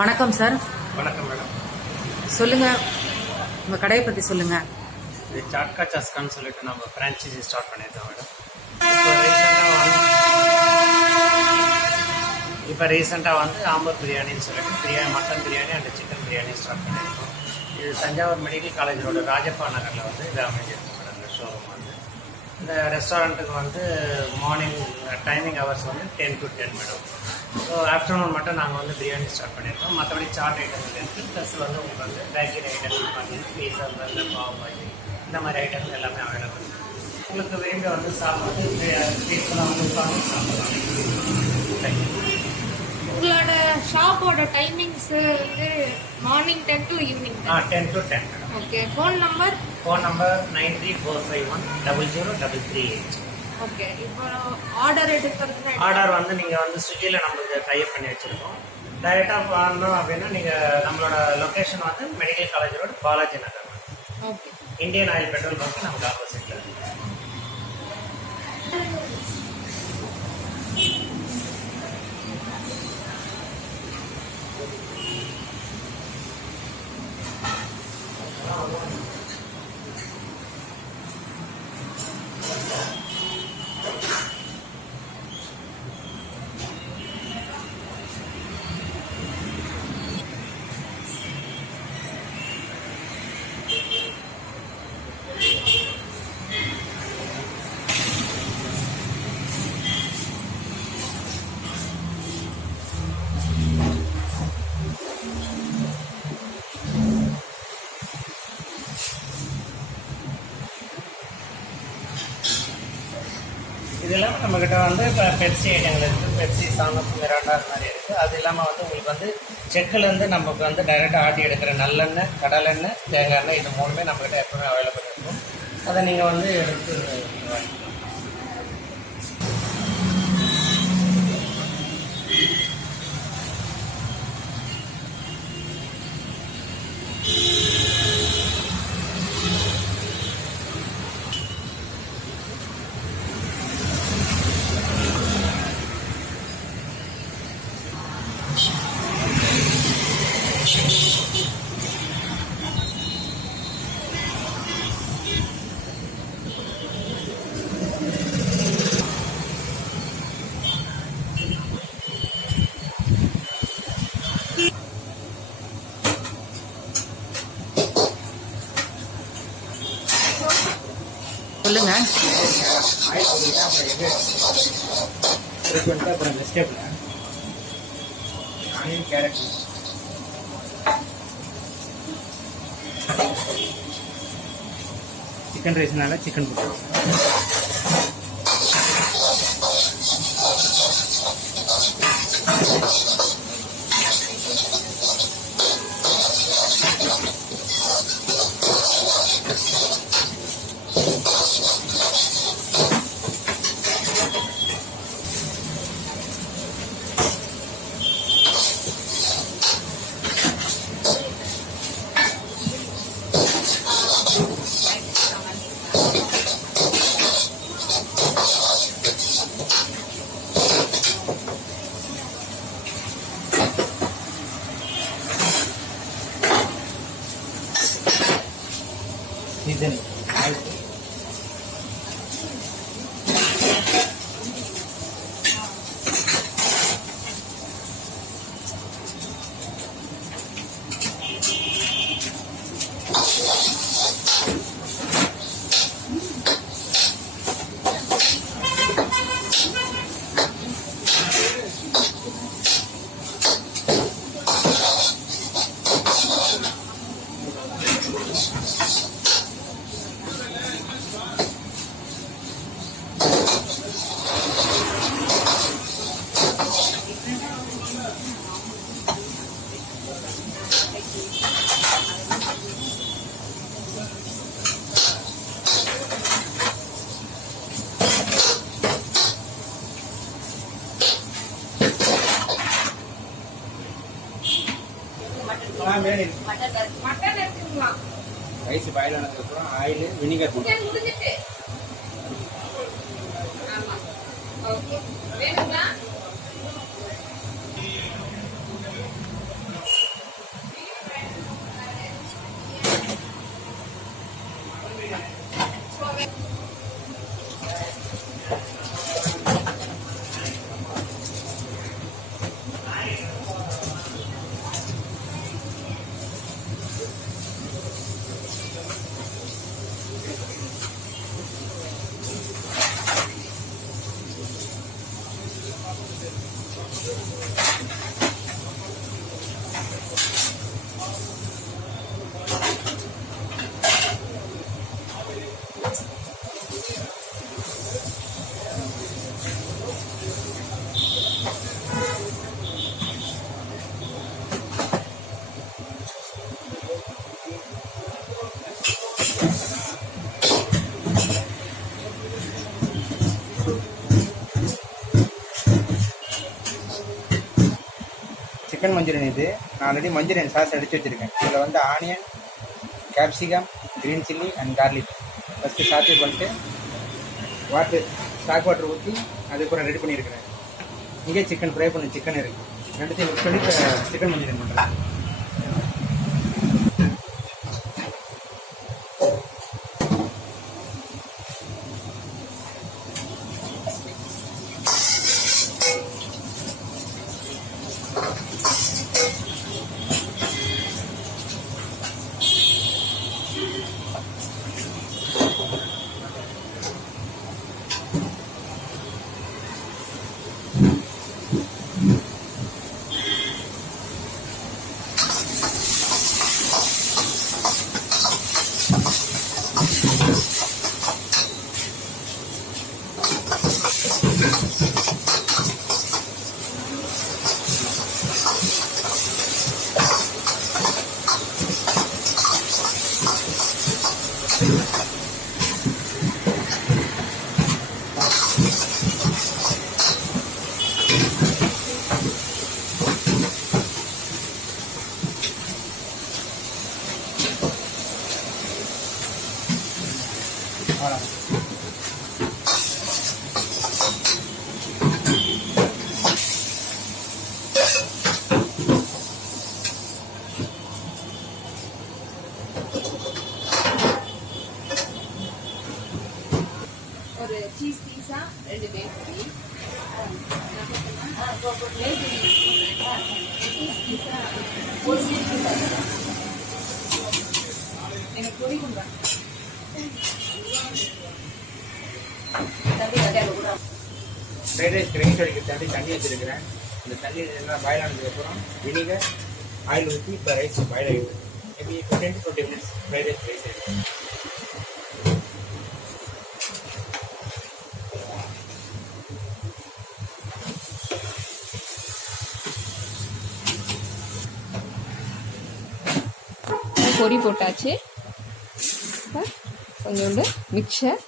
வணக்கம் சார். வணக்கம் மேடம். சொல்லுங்கள், உங்கள் கடையை பற்றி சொல்லுங்கள். இது சாட்கா சஸ்கான்னு சொல்லிட்டு நம்ம ஃப்ரான்ச்சைசி ஸ்டார்ட் பண்ணியிருக்கோம் மேடம். இப்போ ரீசெண்டாக வந்து ஆம்பூர் பிரியாணின்னு சொல்லிட்டு mutton biryani and chicken biryani start பண்ணியிருக்கோம். இது Thanjavur medical college road Rajappa நகரில் வந்து இது அமைஞ்சிருக்கு மேடம். இந்த ஷோரூம் வந்து இந்த ரெஸ்டாரண்ட்டுக்கு வந்து மார்னிங் டைமிங் ஹவர்ஸ் வந்து 10 to 10 மேடம். ஸோ ஆஃப்டர்நூன் மட்டும் நாங்கள் வந்து பிரியாணி ஸ்டார்ட் பண்ணியிருக்கோம். மற்றபடி சாட் ஐட்டங்கள் இருக்குது. ப்ளஸ் வந்து உங்களுக்கு வந்து பேக்கரி ஐட்டங்கள் பார்த்தீங்கன்னா பீஸா, பர்கர், பாவ் பாஜி இந்த மாதிரி ஐட்டங்கள் எல்லாமே அவைலபிள். உங்களுக்கு வேண்டிய வந்து சாப்பிட்டு பீஸ்ஃபுல்லாக வந்து உட்காந்து சாப்பிடலாம். உங்களோட ஷாப்போட டைமிங்ஸ் வந்து morning 10 to evening 10 to 10 madam. Okay. Phone number 9345103338. Okay. இப்போ ஆர்டர் எடுக்கிறதுனா ஆர்டர் வந்து நீங்கள் வந்து ஸ்விக்கியில் நம்மளுக்கு டைப் பண்ணி வச்சுருக்கோம். டைரெக்டாக பண்ணணும் அப்படின்னா நீங்கள் நம்மளோட லொக்கேஷன் வந்து medical college road Balaji Nagar. Okay. Indian oil petrol bunk நமக்கு ஆப்போசிட்டில் இருக்கு. இதெல்லாம் நம்மக்கிட்ட வந்து இப்போ பெப்சி ஐட்டங்கள் இருக்குது. பெப்சி, சாமஸ், மிராண்டா அது மாதிரி இருக்குது. அது இல்லாமல் வந்து உங்களுக்கு வந்து செக்குலேருந்து நமக்கு வந்து டைரெக்டாக ஆட்டி எடுக்கிற நல்லெண்ணெய், கடலெண்ணெய், தேங்காய் எண்ணெய் இது மூணுமே நம்மக்கிட்ட எப்பவுமே அவைலபிள் இருக்கும். அதை நீங்கள் வந்து எடுத்து சொல்லுங்கள். அப்புறம் வெஜிடபிள் ஆனியன், கேரட், சிக்கன் ரைஸ்னால சிக்கன் போட்டு சீசன் மட்டன் எடுத்துங்களா? ரைஸ் பாயில் ஆனதுக்கப்புறம் ஆயில், வினிகர் முடிஞ்சிட்டு. ஆமா. ஓகே. வேணுங்களா? சிக்கன் மஞ்சூரியன் இது. நான் ஆல்ரெடி மஞ்சூரியன் சாஸ் எடுத்து வச்சுருக்கேன். இதில் வந்து onion, capsicum, green chilli and garlic first சாட்டே பண்ணிட்டு ஸ்டாக் வாட்டர் ஊற்றி அதுக்கப்புறம் ரெடி பண்ணியிருக்கிறேன். இங்கே சிக்கன் ஃப்ரை பண்ண சிக்கன் இருக்குது. ரெண்டுத்தையும் மிக்ஸ் பண்ணி சிக்கன் மஞ்சூரியன் பண்ணுறேன். ஒரு சீஸ் பீஸா 2 பேக்கரி எனக்கு பிடிக்கும். ஃப்ரைட் ரைஸ் கிரைண்ட் அடிக்கிற தண்ணி வச்சுருக்கிறேன். இந்த தண்ணி எல்லாம் பாயில் ஆனதுக்கப்புறம் வினிகர் ஆயில் ஊற்றி இப்போ ரைஸ் பாயில் ஆகிடுது. Maybe 10 to 20 minutes fried rice ஆகிடுது. பொரி போட்டாச்சு. கொஞ்சோண்டு மிக்சர்,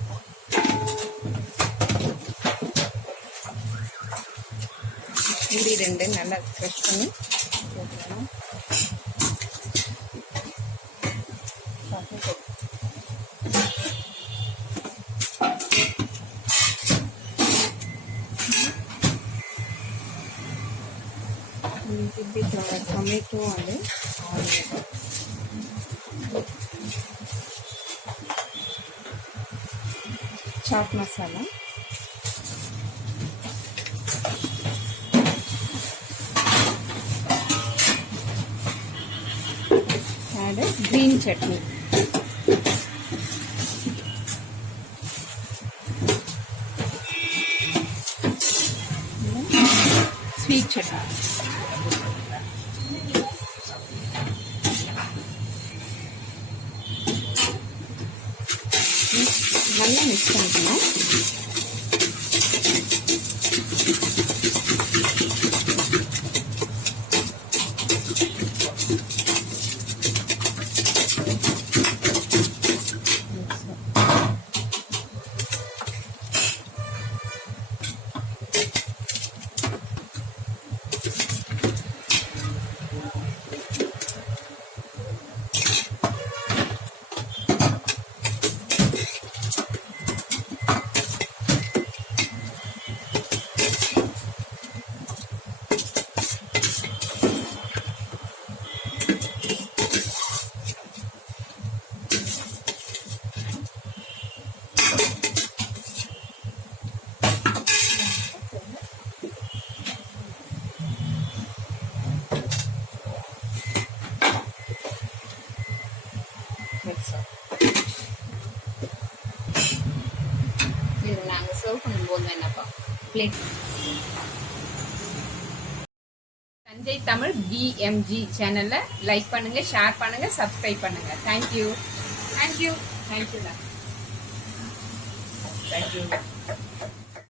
இன்க்ரீடியன்ட் நல்லா ஃப்ரெஷ் பண்ணி போட்டுக்கலாம். டொமேட்டோ அது chaat masala, add green chutney, sweet chutney. நல்லா மிக்ஸ் பண்ணிக்கணும். இது நாங்கள் சர்வ் பண்ணும்போது என்னப்பா பிளேட். தஞ்சை தமிழ் BMG சேனலை லைக் பண்ணுங்க, ஷேர் பண்ணுங்க, சப்ஸ்கிரைப் பண்ணுங்க. Thank you thank you thank you.